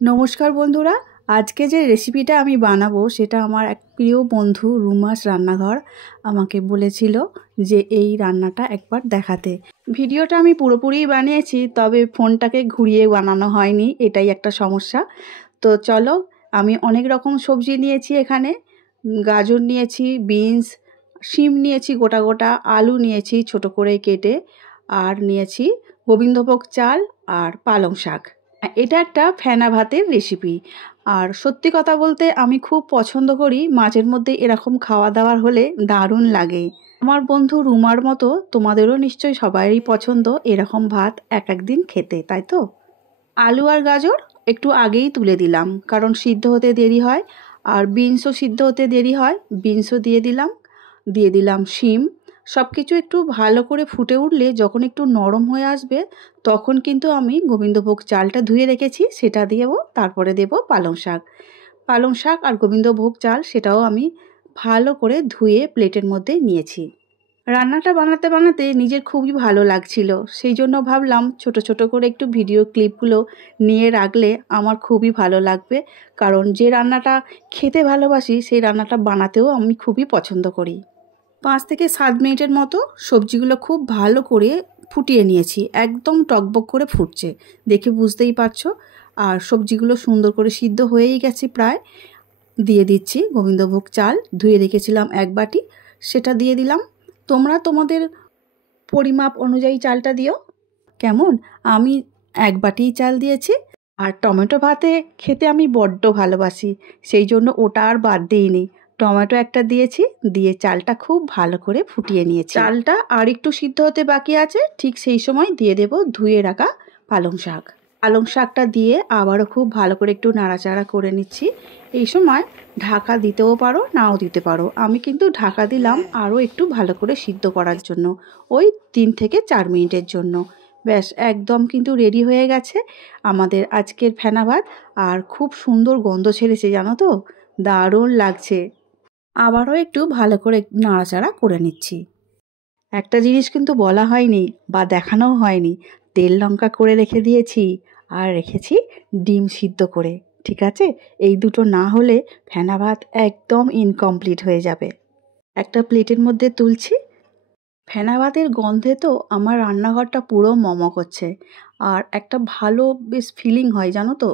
নমস্কার বন্ধুরা, আজকে যে রেসিপিটা আমি বানাবো সেটা আমার এক প্রিয় বন্ধু রুমাস রান্নাঘর আমাকে বলেছিল যে এই রান্নাটা একবার দেখাতে। ভিডিওটা আমি পুরোপুরি বানিয়েছি, তবে ফোনটাকে ঘুরিয়ে বানানো হয়নি, এটাই একটা সমস্যা। তো চলো, আমি অনেক রকম সবজি নিয়েছি এখানে। গাজর নিয়েছি, বিনস, শিম নিয়েছি গোটা গোটা, আলু নিয়েছি ছোট করে কেটে, আর নিয়েছি গোবিন্দভোগ চাল আর পালং শাক। এটা একটা ফেনা ভাতের রেসিপি। আর সত্যি কথা বলতে আমি খুব পছন্দ করি, মাঝের মধ্যে এরকম খাওয়া দাওয়ার হলে দারুণ লাগে। আমার বন্ধু রুমার মতো তোমাদেরও নিশ্চয়ই সবারই পছন্দ এরকম ভাত এক একদিন খেতে, তাই তো? আলু আর গাজর একটু আগেই তুলে দিলাম, কারণ সিদ্ধ হতে দেরি হয়। আর বিনসও সিদ্ধ হতে দেরি হয়, বিনসও দিয়ে দিলাম শিম। সব কিছু একটু ভালো করে ফুটে উঠলে যখন একটু নরম হয়ে আসবে, তখন কিন্তু আমি গোবিন্দভোগ চালটা ধুয়ে রেখেছি সেটা দেবো, তারপরে দেব পালং শাক আর গোবিন্দভোগ চাল, সেটাও আমি ভালো করে ধুয়ে প্লেটের মধ্যে নিয়েছি। রান্নাটা বানাতে বানাতে নিজের খুবই ভালো লাগছিল, সেই জন্য ভাবলাম ছোট ছোট করে একটু ভিডিও ক্লিপগুলো নিয়ে রাখলে আমার খুবই ভালো লাগবে। কারণ যে রান্নাটা খেতে ভালোবাসি সেই রান্নাটা বানাতেও আমি খুবই পছন্দ করি। 5 থেকে 7 মিনিটের মতো সবজিগুলো খুব ভালো করে ফুটিয়ে নিয়েছি, একদম টকবক করে ফুটছে, দেখে বুঝতেই পারছো। আর সবজিগুলো সুন্দর করে সিদ্ধ হয়েই গেছে প্রায়। দিয়ে দিচ্ছি গোবিন্দভোগ চাল, ধুয়ে রেখেছিলাম এক বাটি, সেটা দিয়ে দিলাম। তোমরা তোমাদের পরিমাপ অনুযায়ী চালটা দিও। কেমন, আমি এক বাটিই চাল দিয়েছি। আর টমেটো ভাতে খেতে আমি বড্ড ভালোবাসি, সেই জন্য ওটা আর বাদ দিইনি, টমেটো একটা দিয়েছি, দিয়ে চালটা খুব ভালো করে ফুটিয়ে নিয়েছি। চালটা আর একটু সিদ্ধ হতে বাকি আছে, ঠিক সেই সময় দিয়ে দেব ধুয়ে রাখা পালং শাকটা দিয়ে আবারও খুব ভালো করে একটু নাড়াচাড়া করে নিচ্ছি। এই সময় ঢাকা দিতেও পারো, নাও দিতে পারো, আমি কিন্তু ঢাকা দিলাম আরও একটু ভালো করে সিদ্ধ করার জন্য, ওই 3 থেকে 4 মিনিটের জন্য। ব্যাস, একদম কিন্তু রেডি হয়ে গেছে আমাদের আজকের ফেনা ভাত। আর খুব সুন্দর গন্ধ ছেড়েছে, জানো তো, দারুণ লাগছে। আবারও একটু ভালো করে নাড়াচাড়া করে নিচ্ছি। একটা জিনিস কিন্তু বলা হয়নি বা দেখানোও হয়নি, তেল লঙ্কা করে রেখে দিয়েছি, আর রেখেছি ডিম সিদ্ধ করে। ঠিক আছে, এই দুটো না হলে ফেনা ভাত একদম ইনকমপ্লিট হয়ে যাবে। একটা প্লেটের মধ্যে তুলছি। ফেনা ভাতের গন্ধে তো আমার রান্নাঘরটা পুরো করছে। আর একটা ভালো বেশ ফিলিং হয়, জানো তো,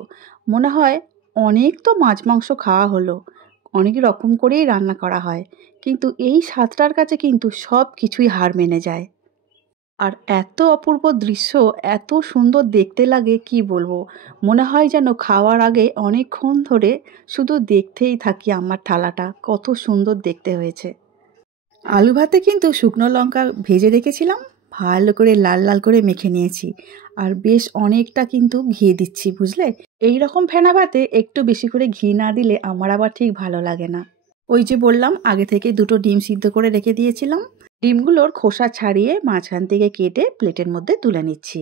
মনে হয় অনেক তো মাছ মাংস খাওয়া হলো, অনেক রকম করেই রান্না করা হয়, কিন্তু এই স্বাদটার কাছে কিন্তু সব কিছুই হার মেনে যায়। আর এত অপূর্ব দৃশ্য, এত সুন্দর দেখতে লাগে, কি বলবো, মনে হয় যেন খাওয়ার আগে অনেকক্ষণ ধরে শুধু দেখতেই থাকি আমার থালাটা কত সুন্দর দেখতে হয়েছে। আলু ভাতে কিন্তু শুকনো লঙ্কা ভেজে রেখেছিলাম, ভালো করে লাল লাল করে মেখে নিয়েছি। আর বেশ অনেকটা কিন্তু ঘি দিচ্ছি, বুঝলে। এই রকম ফেনা ভাতে একটু বেশি করে ঘি না দিলে আমার আবার ঠিক ভালো লাগে না। ওই যে বললাম, আগে থেকে 2টো ডিম সিদ্ধ করে রেখে দিয়েছিলাম, ডিমগুলোর খোসা ছাড়িয়ে মাঝখান থেকে কেটে প্লেটের মধ্যে তুলে নিচ্ছি।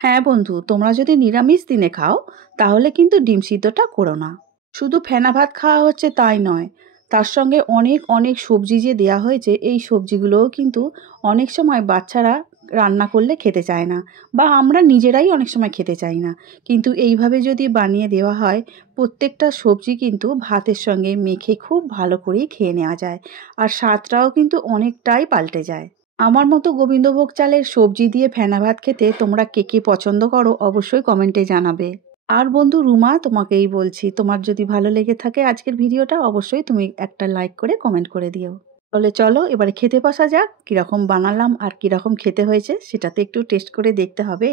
হ্যাঁ বন্ধু, তোমরা যদি নিরামিষ দিনে খাও তাহলে কিন্তু ডিম সিদ্ধটা করো না। শুধু ফেনা ভাত খাওয়া হচ্ছে তাই নয়, তার সঙ্গে অনেক অনেক সবজি যে দেয়া হয়েছে, এই সবজিগুলোও কিন্তু অনেক সময় বাচ্চারা রান্না করলে খেতে চায় না, বা আমরা নিজেরাই অনেক সময় খেতে চাই না। কিন্তু এইভাবে যদি বানিয়ে দেওয়া হয়, প্রত্যেকটা সবজি কিন্তু ভাতের সঙ্গে মেখে খুব ভালো করেই খেয়ে নেওয়া যায়, আর স্বাদটাও কিন্তু অনেকটাই পাল্টে যায়। আমার মতো গোবিন্দভোগ চালের সবজি দিয়ে ফেনা ভাত খেতে তোমরা কে কে পছন্দ করো অবশ্যই কমেন্টে জানাবে। আর বন্ধু রুমা, তোমাকেই বলছি, তোমার যদি ভালো লেগে থাকে আজকের ভিডিওটা, অবশ্যই তুমি একটা লাইক করে কমেন্ট করে দিও। তাহলে চলো এবারে খেতে বসা যাক। কীরকম বানালাম আর কীরকম খেতে হয়েছে সেটাতে একটু টেস্ট করে দেখতে হবে।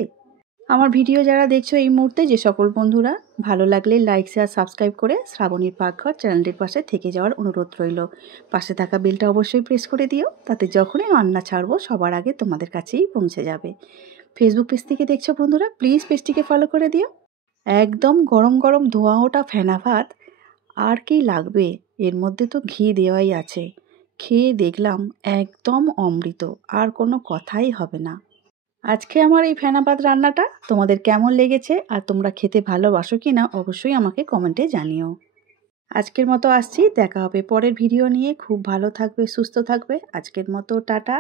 আমার ভিডিও যারা দেখছো এই মুহূর্তে, যে সকল বন্ধুরা, ভালো লাগলে লাইক শেয়ার সাবস্ক্রাইব করে শ্রাবণীর পাকঘর চ্যানেলটির পাশে থেকে যাওয়ার অনুরোধ রইল। পাশে থাকা বেলটা অবশ্যই প্রেস করে দিও, তাতে যখনই রান্না ছাড়বো সবার আগে তোমাদের কাছেই পৌঁছে যাবে। ফেসবুক পেজ থেকে দেখছো বন্ধুরা, প্লিজ পেজটিকে ফলো করে দিও। একদম গরম গরম ধোঁয়া ওঠা ফেনা ভাত, আর কি লাগবে, এর মধ্যে তো ঘি দেওয়াই আছে। খেয়ে দেখলাম একদম অমৃত, আর কোনো কথাই হবে না। আজকে আমার এই ফেনা ভাত রান্নাটা তোমাদের কেমন লেগেছে, আর তোমরা খেতে ভালোবাসো কি না অবশ্যই আমাকে কমেন্টে জানিও। আজকের মতো আসছি, দেখা হবে পরের ভিডিও নিয়ে। খুব ভালো থাকবে, সুস্থ থাকবে। আজকের মতো টাটা।